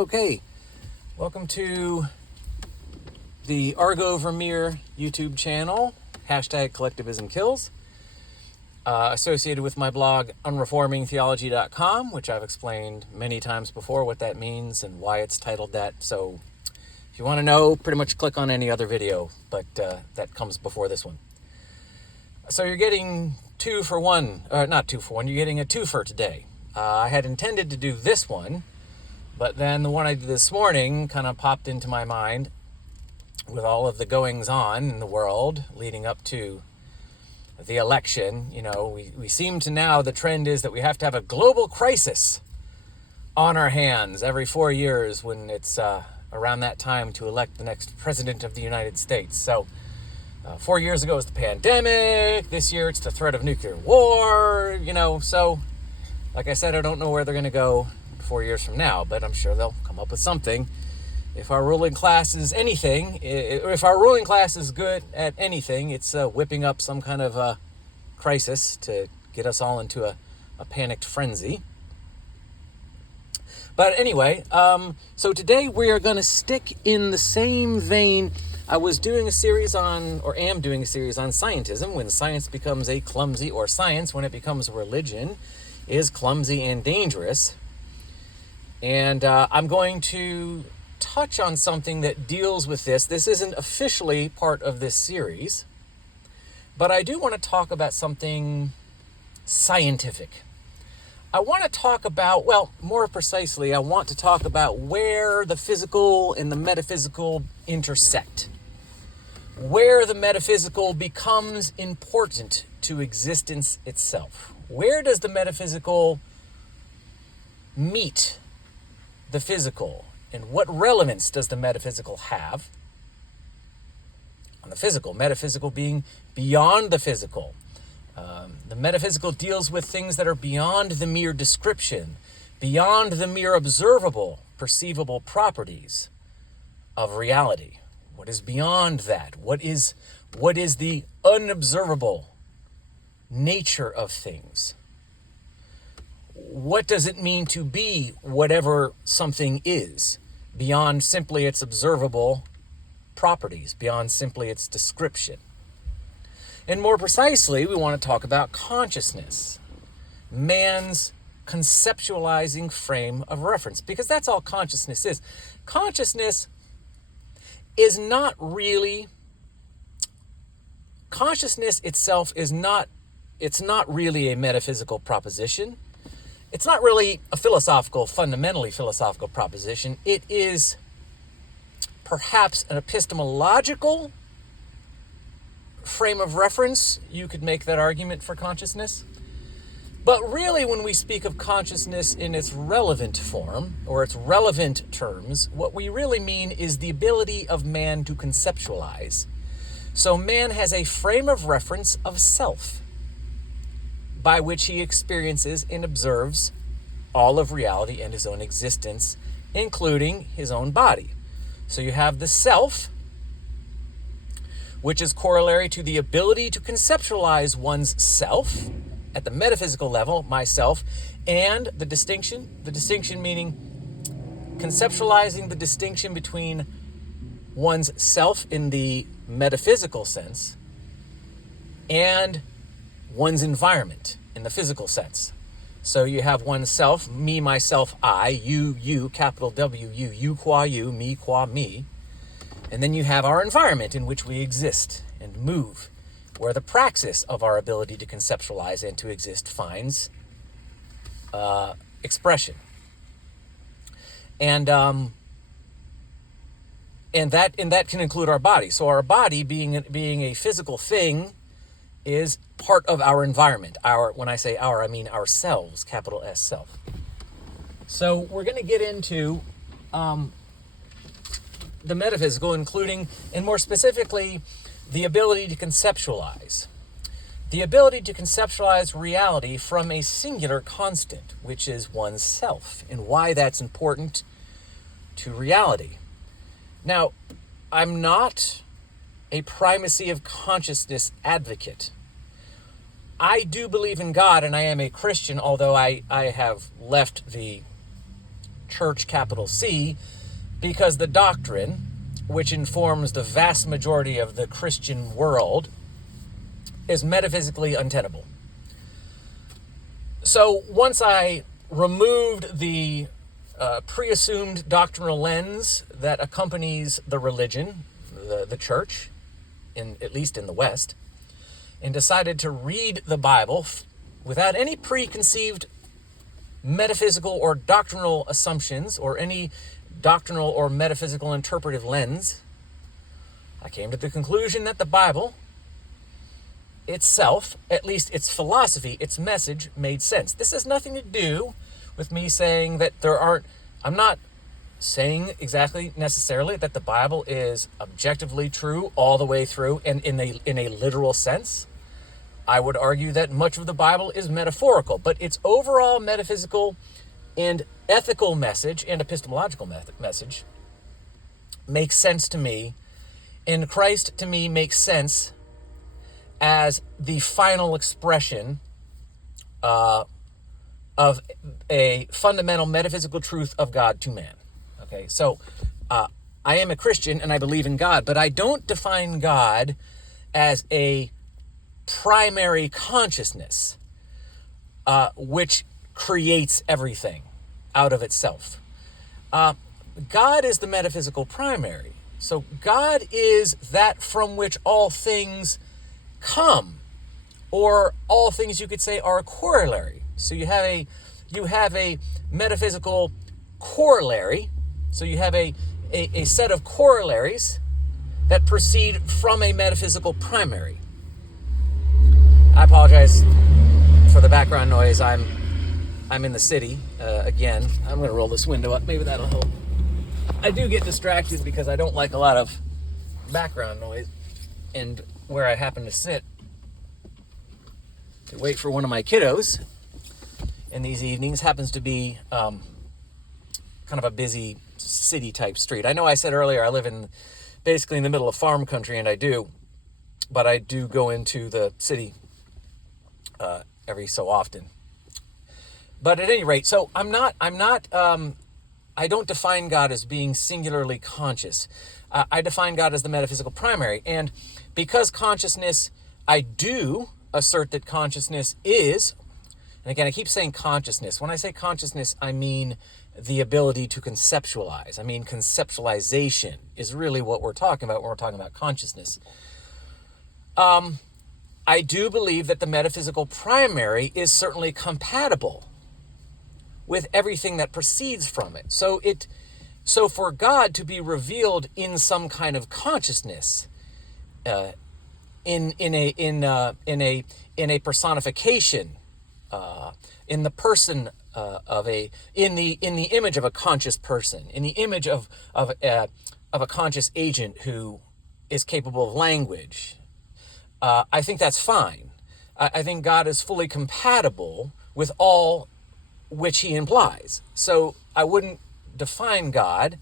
Okay, welcome to the Argo Vermeer YouTube channel, #CollectivismKills, associated with my blog, unreformingtheology.com, which I've explained many times before what that means and why it's titled that. So if you want to know, pretty much click on any other video, but that comes before this one. So you're getting two for one, not two for one, you're getting a twofer today. I had intended to do this one, but then the one I did this morning kind of popped into my mind with all of the goings on in the world leading up to the election. You know, we seem to now, the trend is that we have to have a global crisis on our hands every 4 years when it's around that time to elect the next president of the United States. So 4 years ago was the pandemic. This year it's the threat of nuclear war, you know. So like I said, I don't know where they're going to go 4 years from now, but I'm sure they'll come up with something. If our ruling class is anything, if our ruling class is good at anything, it's whipping up some kind of a crisis to get us all into a panicked frenzy. But anyway, so today we are going to stick in the same vein. I was doing a series on, or am doing a series on scientism, when science becomes a clumsy, or science, when it becomes a religion, is clumsy and dangerous. And I'm going to touch on something that deals with this. This isn't officially part of this series, but I do want to talk about something scientific. I want to talk about, well, more precisely, I want to talk about where the physical and the metaphysical intersect, where the metaphysical becomes important to existence itself. Where does the metaphysical meet the physical, and what relevance does the metaphysical have on the physical? Metaphysical being beyond the physical. The metaphysical deals with things that are beyond the mere description, beyond the mere observable, perceivable properties of reality. What is beyond that? What is the unobservable nature of things? What does it mean to be whatever something is, beyond simply its observable properties, beyond simply its description? And more precisely, we want to talk about consciousness, man's conceptualizing frame of reference, because that's all consciousness is. Consciousness is not really, consciousness itself is not, it's not really a metaphysical proposition. It's not really a fundamentally philosophical proposition. It is perhaps an epistemological frame of reference. You could make that argument for consciousness. But really, when we speak of consciousness in its relevant form, or its relevant terms, what we really mean is the ability of man to conceptualize. So man has a frame of reference of self, by which he experiences and observes all of reality and his own existence, including his own body. So you have the self, which is corollary to the ability to conceptualize one's self at the metaphysical level, myself, and the distinction meaning conceptualizing the distinction between one's self in the metaphysical sense and one's environment in the physical sense. So you have oneself, me, myself, I, you, capital W, you qua you, me qua me. And then you have our environment in which we exist and move, where the praxis of our ability to conceptualize and to exist finds expression. And that can include our body. So our body being a physical thing is part of our environment. When I say our, I mean ourselves, capital S, self. So we're going to get into the metaphysical, including, and more specifically, the ability to conceptualize. The ability to conceptualize reality from a singular constant, which is oneself, and why that's important to reality. Now, I'm not a primacy of consciousness advocate. I do believe in God, and I am a Christian, although I have left the church, capital C, because the doctrine, which informs the vast majority of the Christian world, is metaphysically untenable. So once I removed the pre-assumed doctrinal lens that accompanies the religion, the church, at least in the West, and decided to read the Bible without any preconceived metaphysical or doctrinal assumptions or any doctrinal or metaphysical interpretive lens, I came to the conclusion that the Bible itself, at least its philosophy, its message, made sense. This has nothing to do with me saying that I'm not saying exactly necessarily that the Bible is objectively true all the way through and in a literal sense. I would argue that much of the Bible is metaphorical, but its overall metaphysical and ethical message and epistemological message makes sense to me, and Christ to me makes sense as the final expression of a fundamental metaphysical truth of God to man. Okay, so I am a Christian and I believe in God, but I don't define God as a primary consciousness which creates everything out of itself. God is the metaphysical primary. So God is that from which all things come, or all things you could say are a corollary. So you have a metaphysical corollary. So you have a set of corollaries that proceed from a metaphysical primary. I apologize for the background noise. I'm in the city again. I'm going to roll this window up. Maybe that'll help. I do get distracted because I don't like a lot of background noise, and where I happen to sit to wait for one of my kiddos in these evenings happens to be kind of a busy city type street. I know I said earlier I live basically in the middle of farm country, and I do, but I do go into the city every so often. But at any rate, so I don't define God as being singularly conscious. I define God as the metaphysical primary. And because consciousness, I do assert that consciousness is, and again, I keep saying consciousness. When I say consciousness, I mean the ability to conceptualize. I mean, conceptualization is really what we're talking about when we're talking about consciousness. I do believe that the metaphysical primary is certainly compatible with everything that proceeds from it. So for God to be revealed in some kind of consciousness, in a personification, in the person in the image of a conscious person, in the image of a conscious agent who is capable of language, I think that's fine. I think God is fully compatible with all which he implies. So I wouldn't define God.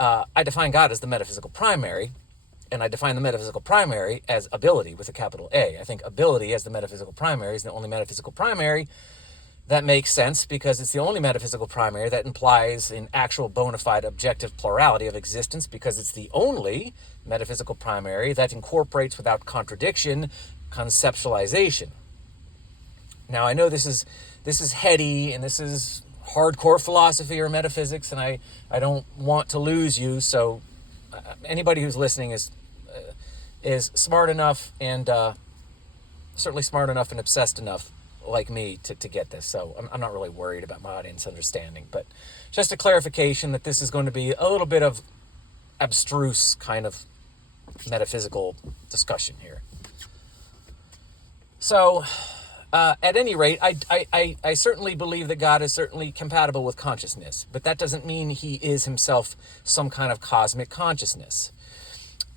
I define God as the metaphysical primary, and I define the metaphysical primary as ability with a capital A. I think ability as the metaphysical primary is the only metaphysical primary that makes sense, because it's the only metaphysical primary that implies an actual bona fide objective plurality of existence, because it's the only metaphysical primary that incorporates without contradiction conceptualization. Now, I know this is heady, and this is hardcore philosophy or metaphysics, and I don't want to lose you. So anybody who's listening is smart enough, and certainly smart enough and obsessed enough like me to get this. So I'm not really worried about my audience understanding, but just a clarification that this is going to be a little bit of abstruse kind of metaphysical discussion here. So at any rate, I certainly believe that God is certainly compatible with consciousness, but that doesn't mean he is himself some kind of cosmic consciousness.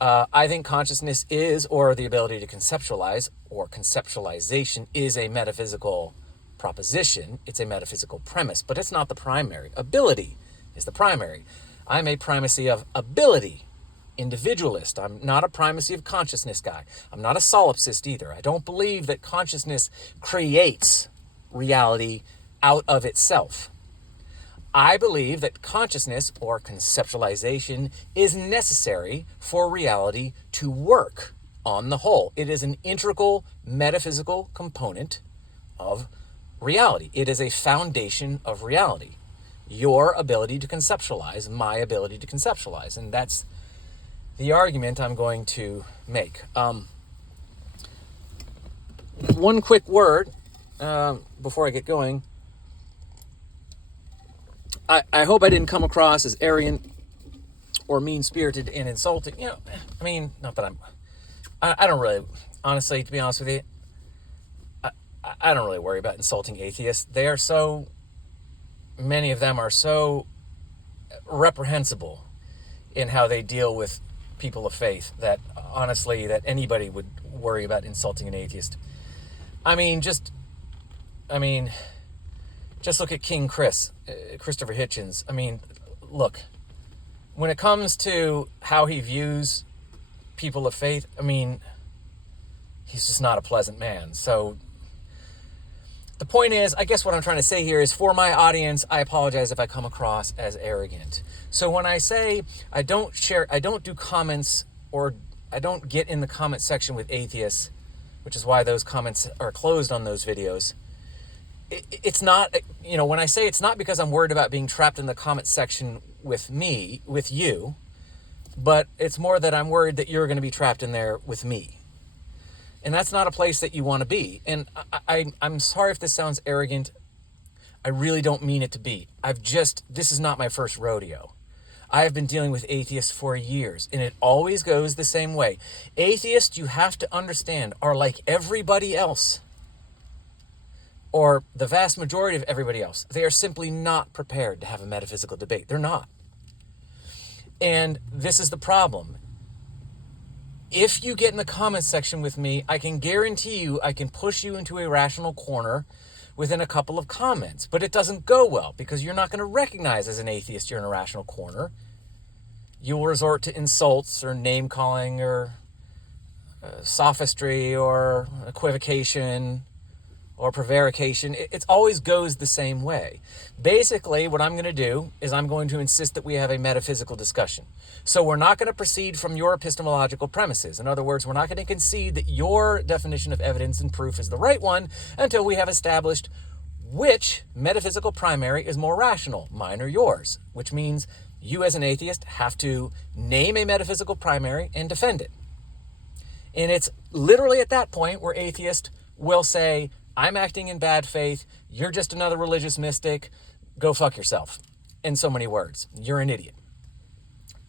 I think consciousness is, or the ability to conceptualize, or conceptualization, is a metaphysical proposition. It's a metaphysical premise, but it's not the primary. Ability is the primary. I'm a primacy of ability individualist. I'm not a primacy of consciousness guy. I'm not a solipsist either. I don't believe that consciousness creates reality out of itself. I believe that consciousness or conceptualization is necessary for reality to work on the whole. It is an integral metaphysical component of reality. It is a foundation of reality. Your ability to conceptualize, my ability to conceptualize. And that's the argument I'm going to make. One quick word before I get going. I hope I didn't come across as arrogant or mean-spirited and insulting. I mean, not that I don't really, honestly, to be honest with you, I don't really worry about insulting atheists. Many of them are so reprehensible in how they deal with people of faith that, honestly, that anybody would worry about insulting an atheist. Just look at King Christopher Hitchens. Look, when it comes to how he views people of faith, he's just not a pleasant man. So the point is, I guess what I'm trying to say here is, for my audience, I apologize if I come across as arrogant. So when I say I don't do comments, or I don't get in the comment section with atheists, which is why those comments are closed on those videos, it's not, when I say it's not because I'm worried about being trapped in the comment section with you, but it's more that I'm worried that you're going to be trapped in there with me. And that's not a place that you want to be. And I'm sorry if this sounds arrogant. I really don't mean it to be. This is not my first rodeo. I have been dealing with atheists for years, and it always goes the same way. Atheists, you have to understand, are like everybody else, or the vast majority of everybody else. They are simply not prepared to have a metaphysical debate. They're not. And this is the problem. If you get in the comments section with me, I can guarantee you I can push you into a rational corner within a couple of comments. But it doesn't go well, because you're not going to recognize as an atheist you're in a rational corner. You will resort to insults or name-calling or sophistry or equivocation or prevarication. It always goes the same way. Basically, what I'm going to do is I'm going to insist that we have a metaphysical discussion. So we're not going to proceed from your epistemological premises. In other words, we're not going to concede that your definition of evidence and proof is the right one until we have established which metaphysical primary is more rational, mine or yours, which means you as an atheist have to name a metaphysical primary and defend it. And it's literally at that point where atheists will say, I'm acting in bad faith, you're just another religious mystic, go fuck yourself. In so many words, you're an idiot.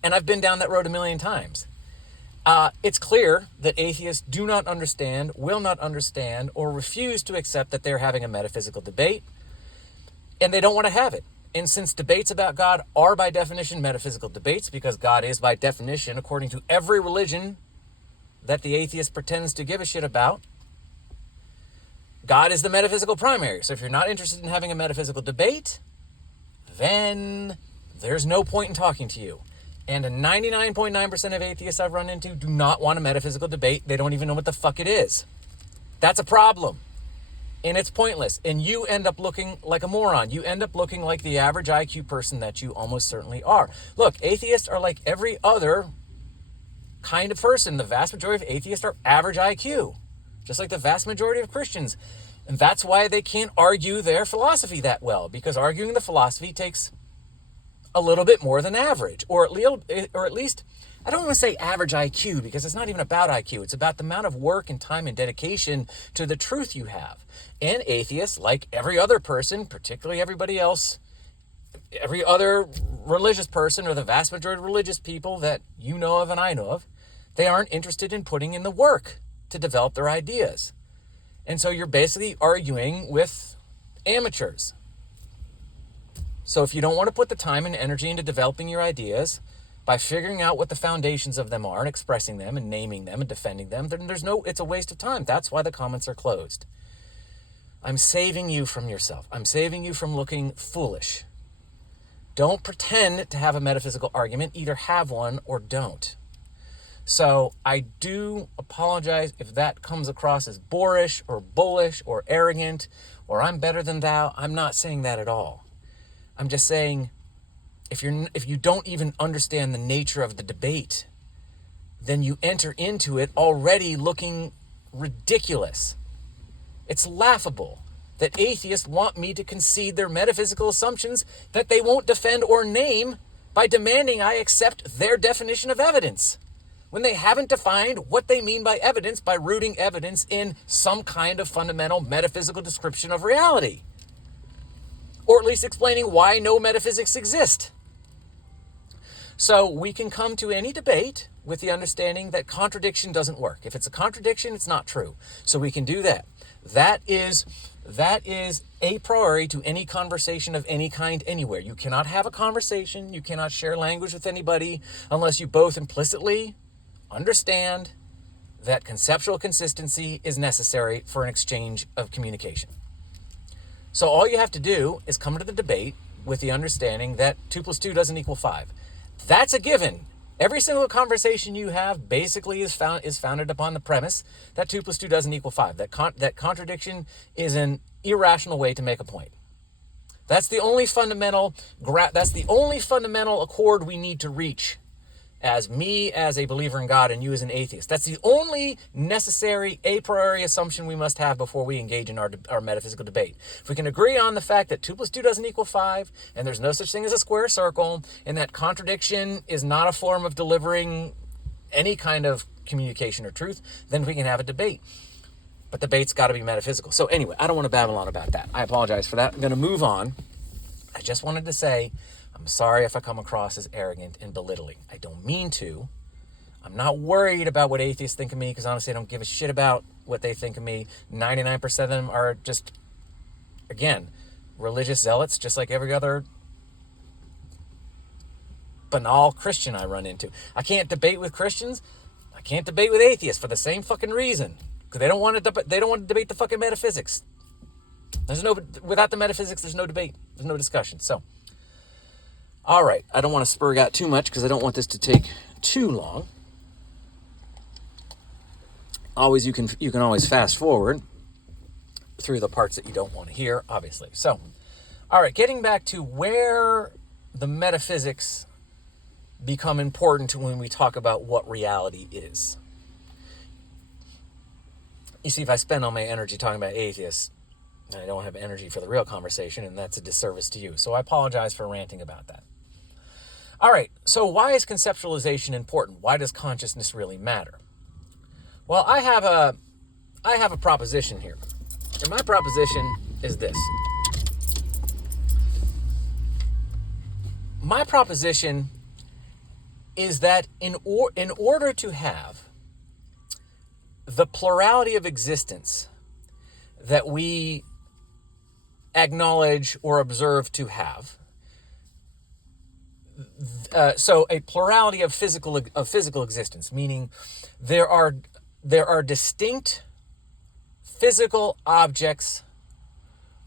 And I've been down that road a million times. It's clear that atheists do not understand, will not understand, or refuse to accept that they're having a metaphysical debate, and they don't want to have it. And since debates about God are by definition metaphysical debates, because God is by definition, according to every religion that the atheist pretends to give a shit about, God is the metaphysical primary. So if you're not interested in having a metaphysical debate, then there's no point in talking to you. And 99.9% of atheists I've run into do not want a metaphysical debate. They don't even know what the fuck it is. That's a problem. And it's pointless. And you end up looking like a moron. You end up looking like the average IQ person that you almost certainly are. Look, atheists are like every other kind of person. The vast majority of atheists are average IQ, just like the vast majority of Christians. And that's why they can't argue their philosophy that well, because arguing the philosophy takes a little bit more than average, or at least, I don't want to say average IQ, because it's not even about IQ. It's about the amount of work and time and dedication to the truth you have. And atheists, like every other person, particularly everybody else, every other religious person, or the vast majority of religious people that you know of and I know of, they aren't interested in putting in the work to develop their ideas. And so you're basically arguing with amateurs. So if you don't want to put the time and energy into developing your ideas by figuring out what the foundations of them are and expressing them and naming them and defending them, then it's a waste of time. That's why the comments are closed. I'm saving you from yourself. I'm saving you from looking foolish. Don't pretend to have a metaphysical argument. Either have one or don't. So I do apologize if that comes across as boorish or bullish or arrogant or I'm better than thou. I'm not saying that at all. I'm just saying, if you don't even understand the nature of the debate, then you enter into it already looking ridiculous. It's laughable that atheists want me to concede their metaphysical assumptions that they won't defend or name by demanding I accept their definition of evidence, when they haven't defined what they mean by evidence by rooting evidence in some kind of fundamental metaphysical description of reality, or at least explaining why no metaphysics exist. So we can come to any debate with the understanding that contradiction doesn't work. If it's a contradiction, it's not true. So we can do that. That is a priori to any conversation of any kind anywhere. You cannot have a conversation, you cannot share language with anybody unless you both implicitly understand that conceptual consistency is necessary for an exchange of communication. So all you have to do is come to the debate with the understanding that 2 + 2 doesn't equal 5. That's a given. Every single conversation you have basically is founded upon the premise that 2 + 2 doesn't equal 5. That contradiction is an irrational way to make a point. That's the only fundamental accord we need to reach, as me as a believer in God and you as an atheist. That's the only necessary a priori assumption we must have before we engage in our metaphysical debate. If we can agree on the fact that 2 + 2 doesn't equal 5, and there's no such thing as a square circle, and that contradiction is not a form of delivering any kind of communication or truth, then we can have a debate. But debate's got to be metaphysical. So anyway, I don't want to babble on about that. I apologize for that. I'm going to move on. I just wanted to say, I'm sorry if I come across as arrogant and belittling. I don't mean to. I'm not worried about what atheists think of me, because honestly, I don't give a shit about what they think of me. 99% of them are just, again, religious zealots, just like every other banal Christian I run into. I can't debate with Christians. I can't debate with atheists for the same fucking reason, because they don't want to debate the fucking metaphysics. Without the metaphysics, there's no debate. There's no discussion. So, all right, I don't want to spurg out too much because I don't want this to take too long. You can always fast forward through the parts that you don't want to hear, obviously. So, all right, getting back to where the metaphysics become important when we talk about what reality is. You see, if I spend all my energy talking about atheists, I don't have energy for the real conversation, and that's a disservice to you. So I apologize for ranting about that. All right, so why is conceptualization important? Why does consciousness really matter? Well, I have a proposition here. And my proposition is this. My proposition is that in order to have the plurality of existence that we acknowledge or observe to have, so a plurality of physical existence, meaning there are distinct physical objects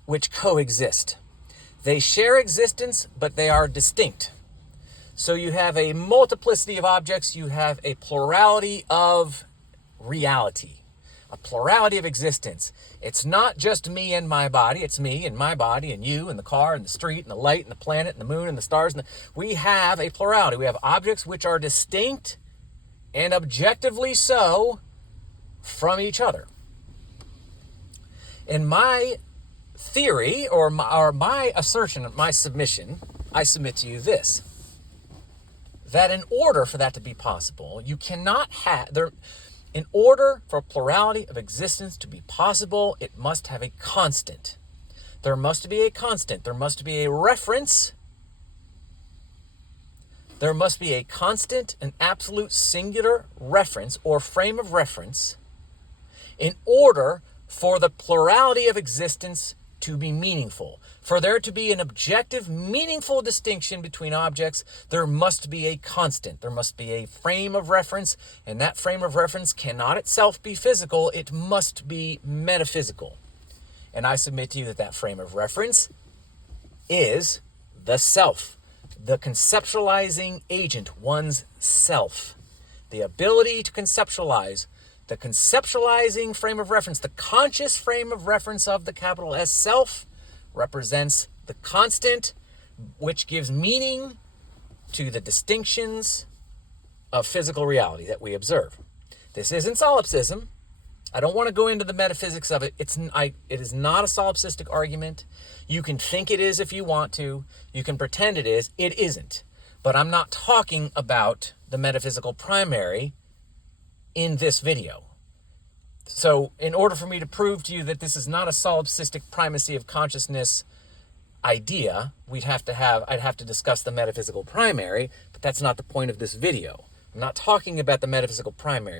which coexist. They share existence, but they are distinct. So you have a multiplicity of objects, you have a plurality of reality, a plurality of existence. It's not just me and my body, it's me and my body and you and the car and the street and the light and the planet and the moon and the stars. We have a plurality. We have objects which are distinct and objectively so from each other. In my theory or my assertion, my submission, I submit to you this: that in order for that to be possible, you cannot have in order for plurality of existence to be possible, it must have a constant. There must be a constant. There must be a reference. There must be a constant, an absolute singular reference or frame of reference in order for the plurality of existence to be meaningful. For there to be an objective, meaningful distinction between objects, there must be a constant. There must be a frame of reference, and that frame of reference cannot itself be physical. It must be metaphysical. And I submit to you that that frame of reference is the self, the conceptualizing agent, one's self. The ability to conceptualize, the conceptualizing frame of reference, the conscious frame of reference of the capital S self represents the constant which gives meaning to the distinctions of physical reality that we observe. This isn't solipsism. I don't want to go into the metaphysics of it. It is not a solipsistic argument. You can think it is if you want to. You can pretend it is. It isn't. But I'm not talking about the metaphysical primary in this video. So in order for me to prove to you that this is not a solipsistic primacy of consciousness idea, I'd have to discuss the metaphysical primary, but that's not the point of this video. I'm not talking about the metaphysical primary,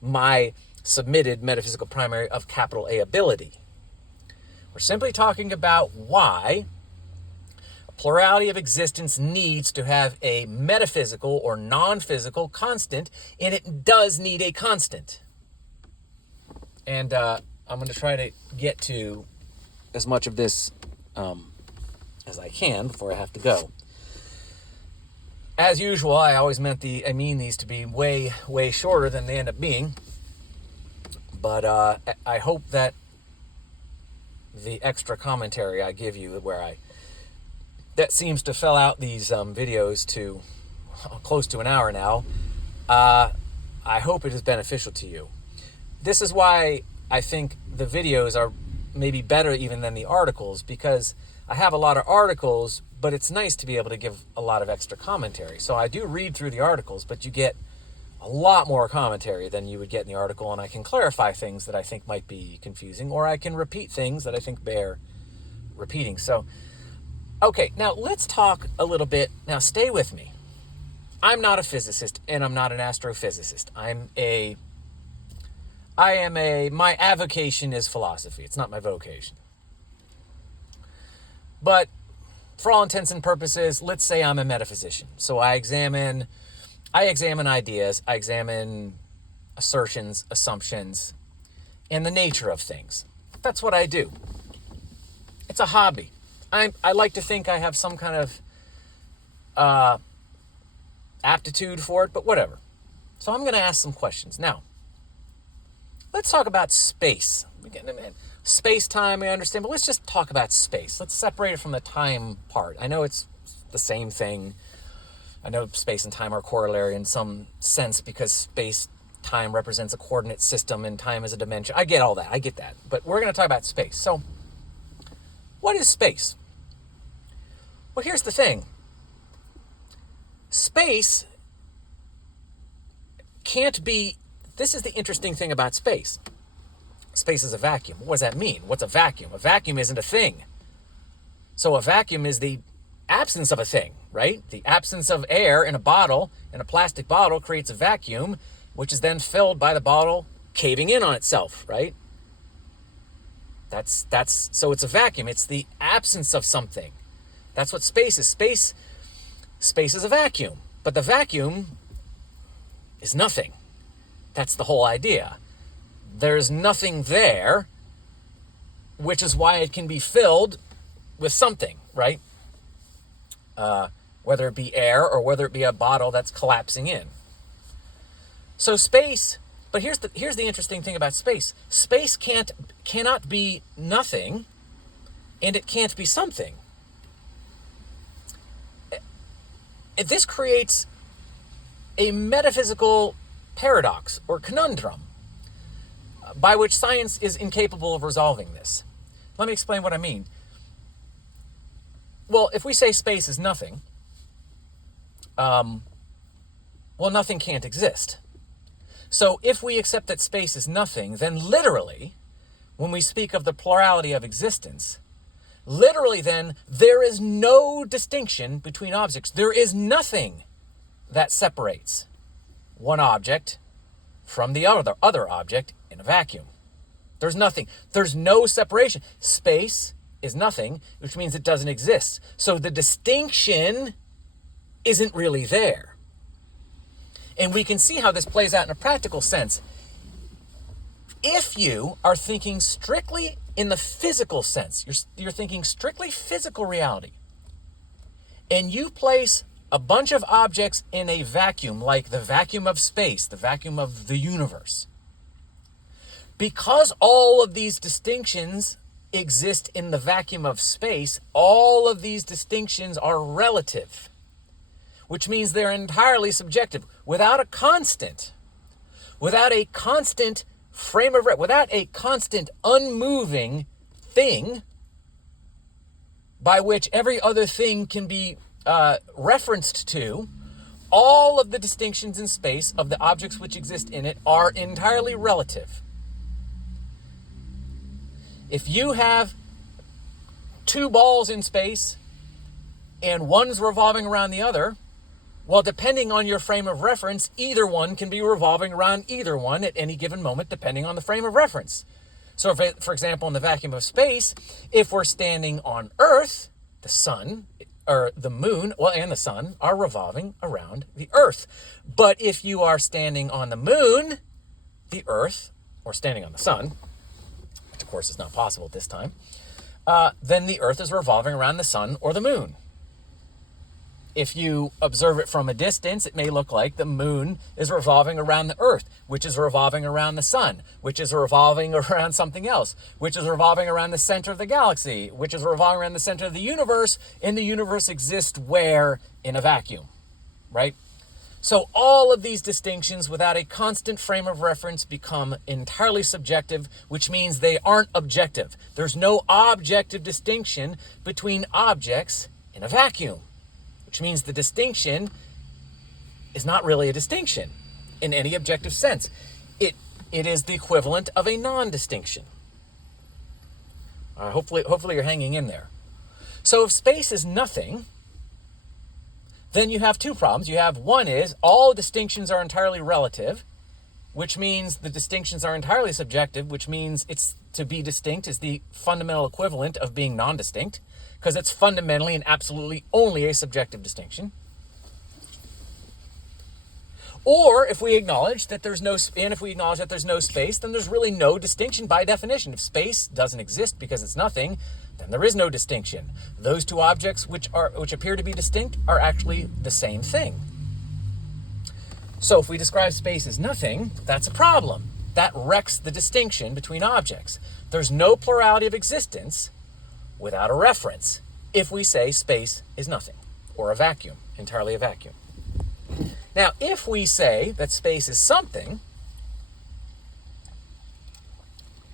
my submitted metaphysical primary of capital A ability. We're simply talking about why a plurality of existence needs to have a metaphysical or non-physical constant, and it does need a constant. And I'm going to try to get to as much of this as I can before I have to go. As usual, I always mean these to be way, way shorter than they end up being. But I hope that the extra commentary I give you, that seems to fill out these videos to close to an hour now, I hope it is beneficial to you. This is why I think the videos are maybe better even than the articles, because I have a lot of articles, but it's nice to be able to give a lot of extra commentary. So I do read through the articles, but you get a lot more commentary than you would get in the article, and I can clarify things that I think might be confusing, or I can repeat things that I think bear repeating. So, okay, now let's talk a little bit. Now stay with me. I'm not a physicist, and I'm not an astrophysicist. My avocation is philosophy. It's not my vocation. But for all intents and purposes, let's say I'm a metaphysician. So I examine ideas, I examine assertions, assumptions, and the nature of things. That's what I do. It's a hobby. I like to think I have some kind of aptitude for it, but whatever. So I'm going to ask some questions. Now, let's talk about space. Space-time, I understand, but let's just talk about space. Let's separate it from the time part. I know it's the same thing. I know space and time are corollary in some sense because space-time represents a coordinate system and time is a dimension. I get all that. I get that. But we're going to talk about space. So, what is space? Well, here's the thing. Space can't be... This is the interesting thing about space. Space is a vacuum. What does that mean? What's a vacuum? A vacuum isn't a thing. So a vacuum is the absence of a thing, right? The absence of air in a bottle, in a plastic bottle, creates a vacuum, which is then filled by the bottle caving in on itself, right? So it's a vacuum. It's the absence of something. That's what space is. Space is a vacuum, but the vacuum is nothing. That's the whole idea. There's nothing there, which is why it can be filled with something, right? Whether it be air or whether it be a bottle that's collapsing in. So space, but here's the interesting thing about space. Space cannot be nothing, and it can't be something. This creates a metaphysical paradox or conundrum by which science is incapable of resolving this. Let me explain what I mean. Well, if we say space is nothing, nothing can't exist. So if we accept that space is nothing, then literally, when we speak of the plurality of existence, literally then, there is no distinction between objects. There is nothing that separates one object from the other object in a vacuum. There's nothing. There's no separation. Space is nothing, which means it doesn't exist. So the distinction isn't really there. And we can see how this plays out in a practical sense. If you are thinking strictly in the physical sense, you're thinking strictly physical reality, and you place a bunch of objects in a vacuum, like the vacuum of space, the vacuum of the universe, because all of these distinctions exist in the vacuum of space, all of these distinctions are relative, which means they're entirely subjective. Without a constant frame of reference, without a constant unmoving thing by which every other thing can be referenced to, all of the distinctions in space of the objects which exist in it are entirely relative. If you have two balls in space and one's revolving around the other, well, depending on your frame of reference, either one can be revolving around either one at any given moment, depending on the frame of reference. So, if, for example, in the vacuum of space, if we're standing on Earth, the sun, or the moon, well, and the sun are revolving around the Earth. But if you are standing on the moon, the Earth, or standing on the sun, which of course is not possible at this time, then the Earth is revolving around the sun or the moon. If you observe it from a distance, it may look like the moon is revolving around the Earth, which is revolving around the sun, which is revolving around something else, which is revolving around the center of the galaxy, which is revolving around the center of the universe, and the universe exists where? In a vacuum, right? So all of these distinctions without a constant frame of reference become entirely subjective, which means they aren't objective. There's no objective distinction between objects in a vacuum, which means the distinction is not really a distinction in any objective sense. It is the equivalent of a non-distinction. Hopefully you're hanging in there. So if space is nothing, then you have two problems. You have one is all distinctions are entirely relative, which means the distinctions are entirely subjective, which means it's to be distinct is the fundamental equivalent of being non-distinct, because it's fundamentally and absolutely only a subjective distinction. Or if we acknowledge that there's no space, then there's really no distinction by definition. If space doesn't exist because it's nothing, then there is no distinction. Those two objects which appear to be distinct are actually the same thing. So if we describe space as nothing, that's a problem. That wrecks the distinction between objects. There's no plurality of existence without a reference if we say space is nothing, or a vacuum, entirely a vacuum. Now, if we say that space is something,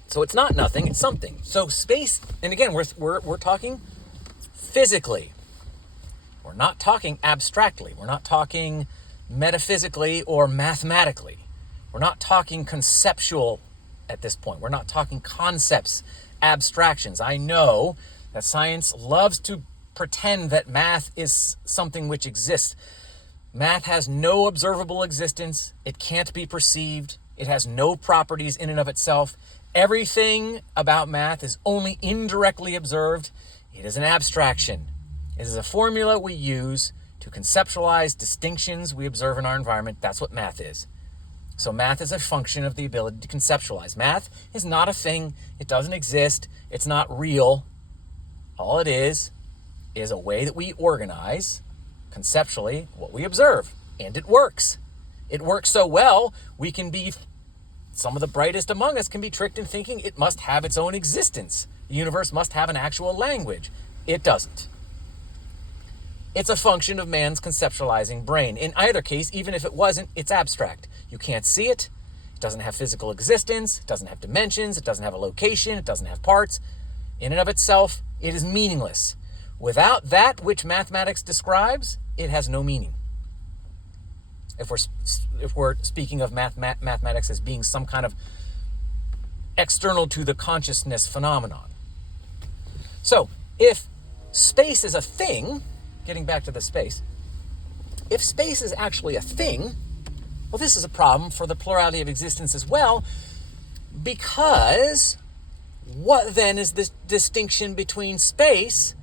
so it's not nothing, it's something. So space, and again, we're talking physically. We're not talking abstractly. We're not talking metaphysically or mathematically. We're not talking conceptual at this point. We're not talking concepts, abstractions. I know that science loves to pretend that math is something which exists. Math has no observable existence. It can't be perceived. It has no properties in and of itself. Everything about math is only indirectly observed. It is an abstraction. It is a formula we use to conceptualize distinctions we observe in our environment. That's what math is. So math is a function of the ability to conceptualize. Math is not a thing. It doesn't exist. It's not real. All it is a way that we organize conceptually what we observe. And it works. It works so well, some of the brightest among us can be tricked into thinking it must have its own existence. The universe must have an actual language. It doesn't. It's a function of man's conceptualizing brain. In either case, even if it wasn't, it's abstract. You can't see it. It doesn't have physical existence. It doesn't have dimensions. It doesn't have a location. It doesn't have parts. In and of itself, it is meaningless. Without that which mathematics describes, it has no meaning. If we're speaking of mathematics as being some kind of external to the consciousness phenomenon. So, if space is a thing, getting back to the space, if space is actually a thing, well, this is a problem for the plurality of existence as well, because what then is this distinction between space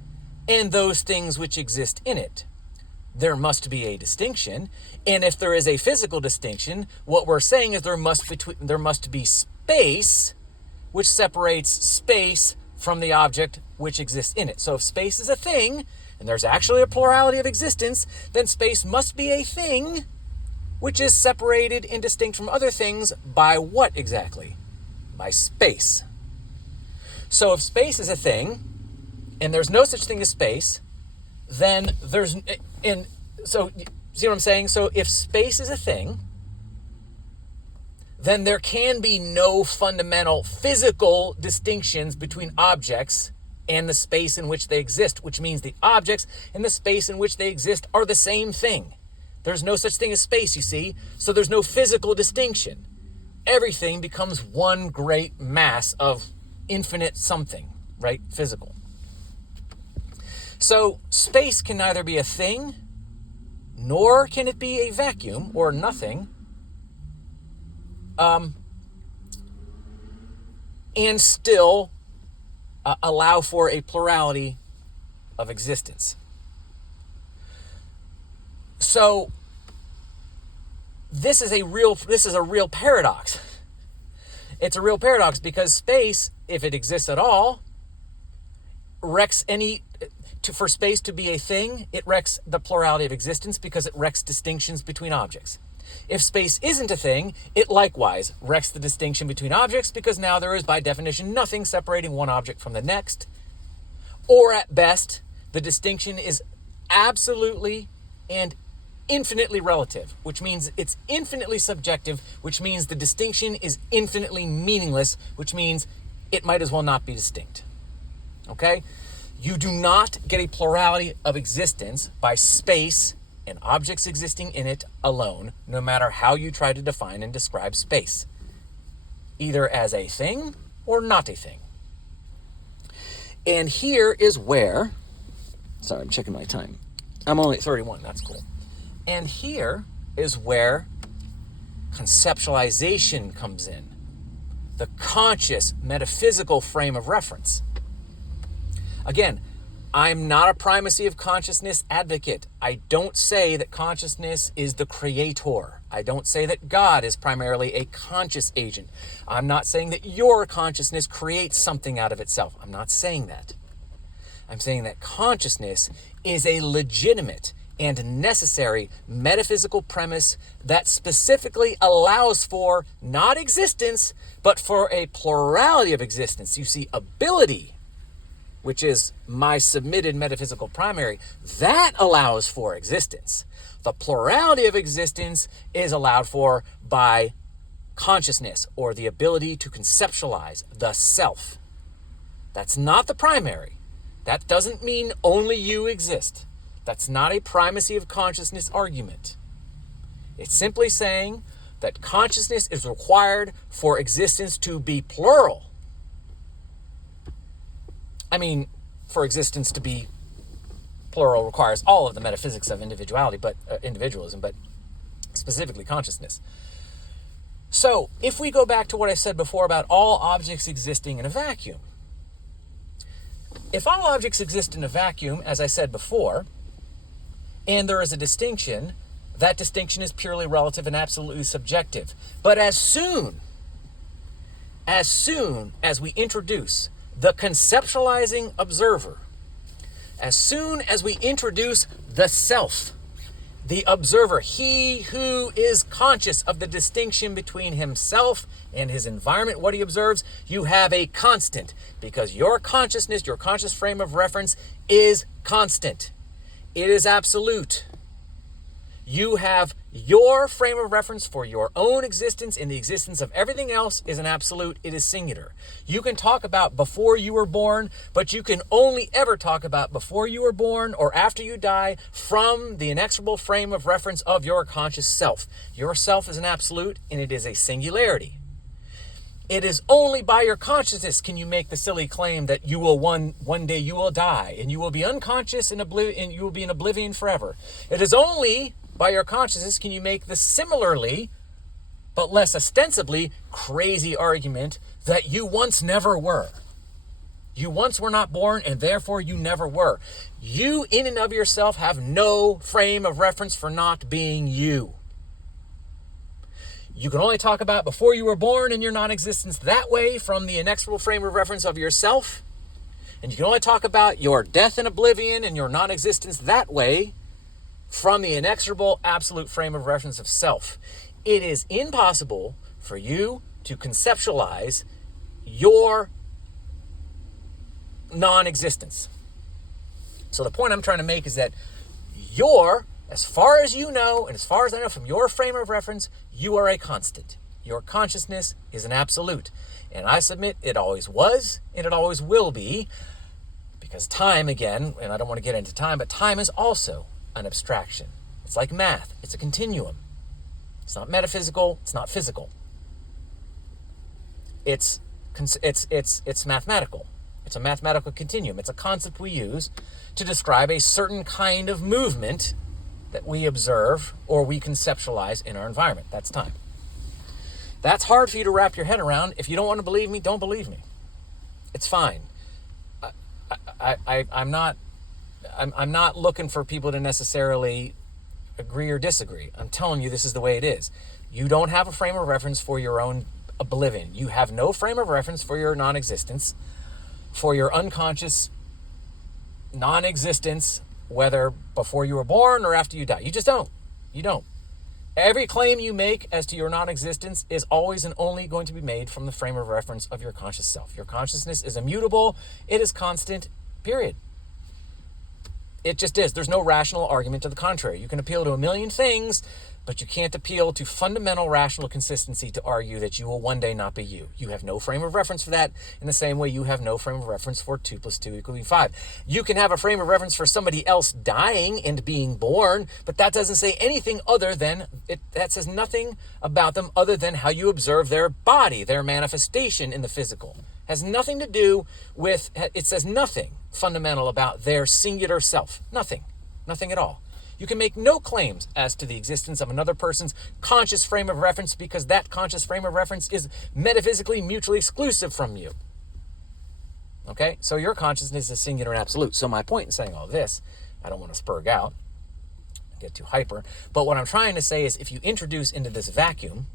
and those things which exist in it? There must be a distinction, and if there is a physical distinction, what we're saying is there must be space which separates space from the object which exists in it. So if space is a thing, and there's actually a plurality of existence, then space must be a thing which is separated and distinct from other things by what exactly? By space. So if space is a thing, and there's no such thing as space, then there's, and so, see what I'm saying? So if space is a thing, then there can be no fundamental physical distinctions between objects and the space in which they exist, which means the objects and the space in which they exist are the same thing. There's no such thing as space, you see, so there's no physical distinction. Everything becomes one great mass of infinite something, right? Physical. So space can neither be a thing, nor can it be a vacuum or nothing, and still allow for a plurality of existence. So this is a real paradox. It's a real paradox because space, if it exists at all, for space to be a thing, it wrecks the plurality of existence because it wrecks distinctions between objects. If space isn't a thing, it likewise wrecks the distinction between objects because now there is, by definition, nothing separating one object from the next. Or at best, the distinction is absolutely and infinitely relative, which means it's infinitely subjective, which means the distinction is infinitely meaningless, which means it might as well not be distinct. Okay? You do not get a plurality of existence by space and objects existing in it alone, no matter how you try to define and describe space, either as a thing or not a thing. And here is where, sorry, I'm checking my time. I'm only at 31, that's cool. And here is where conceptualization comes in, the conscious metaphysical frame of reference. Again, I'm not a primacy of consciousness advocate. I don't say that consciousness is the creator. I don't say that God is primarily a conscious agent. I'm not saying that your consciousness creates something out of itself. I'm not saying that. I'm saying that consciousness is a legitimate and necessary metaphysical premise that specifically allows for not existence, but for a plurality of existence. You see, ability, which is my submitted metaphysical primary, that allows for existence. The plurality of existence is allowed for by consciousness, or the ability to conceptualize the self. That's not the primary. That doesn't mean only you exist. That's not a primacy of consciousness argument. It's simply saying that consciousness is required for existence to be plural. I mean, for existence to be plural requires all of the metaphysics of individuality, but individualism, but specifically consciousness. So, if we go back to what I said before about all objects existing in a vacuum, if all objects exist in a vacuum, as I said before, and there is a distinction, that distinction is purely relative and absolutely subjective. But as soon as we introduce the conceptualizing observer, as soon as we introduce the self, the observer, he who is conscious of the distinction between himself and his environment, what he observes, you have a constant, because your consciousness, your conscious frame of reference is constant. It is absolute. You have your frame of reference for your own existence, and the existence of everything else is an absolute. It is singular. You can talk about before you were born, but you can only ever talk about before you were born or after you die from the inexorable frame of reference of your conscious self. Your self is an absolute, and it is a singularity. It is only by your consciousness can you make the silly claim that you will one day you will die and you will be unconscious and you will be in oblivion forever. It is only by your consciousness can you make the similarly, but less ostensibly, crazy argument that you once never were. You once were not born, and therefore you never were. You, in and of yourself, have no frame of reference for not being you. You can only talk about before you were born and your non-existence that way from the inexorable frame of reference of yourself. And you can only talk about your death and oblivion and your non-existence that way from the inexorable absolute frame of reference of self. It is impossible for you to conceptualize your non-existence. So the point I'm trying to make is that as far as you know, and as far as I know from your frame of reference, you are a constant. Your consciousness is an absolute. And I submit it always was, and it always will be, because time, again, and I don't want to get into time, but time is also an abstraction. It's like math. It's a continuum. It's not metaphysical. It's not physical. It's mathematical. It's a mathematical continuum. It's a concept we use to describe a certain kind of movement that we observe or we conceptualize in our environment. That's time. That's hard for you to wrap your head around. If you don't want to believe me, don't believe me. It's fine. I'm not looking for people to necessarily agree or disagree. I'm telling you this is the way it is. You don't have a frame of reference for your own oblivion. You have no frame of reference for your non-existence, for your unconscious non-existence, whether before you were born or after you die. You just don't. You don't. Every claim you make as to your non-existence is always and only going to be made from the frame of reference of your conscious self. Your consciousness is immutable. It is constant, period. It just is. There's no rational argument to the contrary. You can appeal to a million things, but you can't appeal to fundamental rational consistency to argue that you will one day not be you. You have no frame of reference for that, in the same way you have no frame of reference for 2 + 2 = 5. You can have a frame of reference for somebody else dying and being born, but that doesn't say anything other than, that says nothing about them other than how you observe their body, their manifestation in the physical. Has nothing to do with, it says nothing fundamental about their singular self. Nothing at all. You can make no claims as to the existence of another person's conscious frame of reference because that conscious frame of reference is metaphysically mutually exclusive from you. Okay? So your consciousness is singular and absolute. So my point in saying all this, I don't want to spurg out, get too hyper, but what I'm trying to say is if you introduce into this vacuum,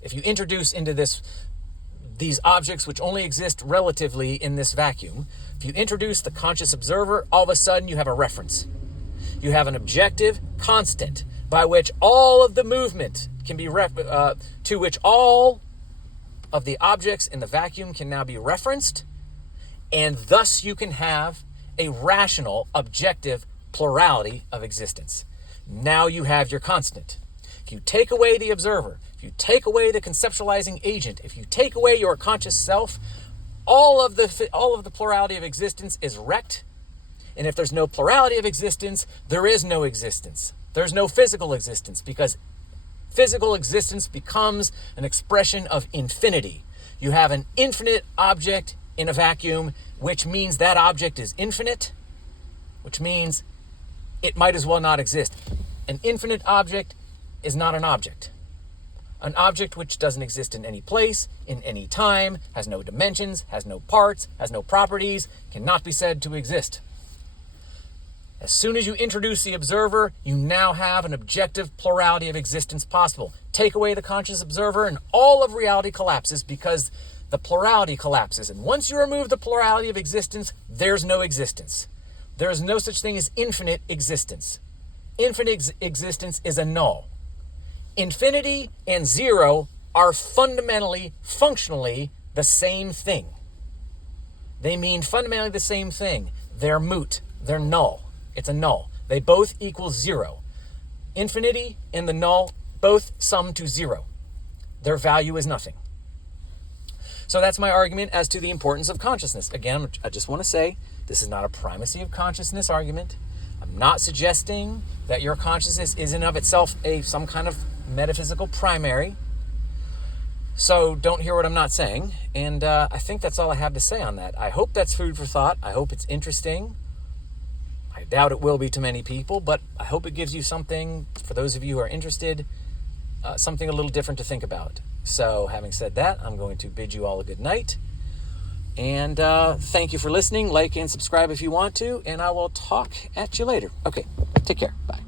if you introduce into these objects which only exist relatively in this vacuum, if you introduce the conscious observer, all of a sudden you have a reference. You have an objective constant by which all of the movement can be, to which all of the objects in the vacuum can now be referenced, and thus you can have a rational, objective plurality of existence. Now you have your constant. If you take away the observer, if you take away the conceptualizing agent, if you take away your conscious self, all of the plurality of existence is wrecked. And if there's no plurality of existence, there is no existence. There's no physical existence because physical existence becomes an expression of infinity. You have an infinite object in a vacuum, which means that object is infinite, which means it might as well not exist. An infinite object is not an object. An object which doesn't exist in any place, in any time, has no dimensions, has no parts, has no properties, cannot be said to exist. As soon as you introduce the observer, you now have an objective plurality of existence possible. Take away the conscious observer and all of reality collapses because the plurality collapses. And once you remove the plurality of existence, there's no existence. There is no such thing as infinite existence. Infinite existence is a null. Infinity and zero are fundamentally, functionally the same thing. They mean fundamentally the same thing. They're moot. They're null. It's a null. They both equal zero. Infinity and the null both sum to zero. Their value is nothing. So that's my argument as to the importance of consciousness. Again, I just want to say this is not a primacy of consciousness argument. I'm not suggesting that your consciousness is in of itself some kind of metaphysical primary. So don't hear what I'm not saying. And I think that's all I have to say on that. I hope that's food for thought. I hope it's interesting. I doubt it will be to many people, but I hope it gives you something, for those of you who are interested, something a little different to think about. So having said that, I'm going to bid you all a good night. And thank you for listening. Like and subscribe if you want to, and I will talk at you later. Okay, take care. Bye.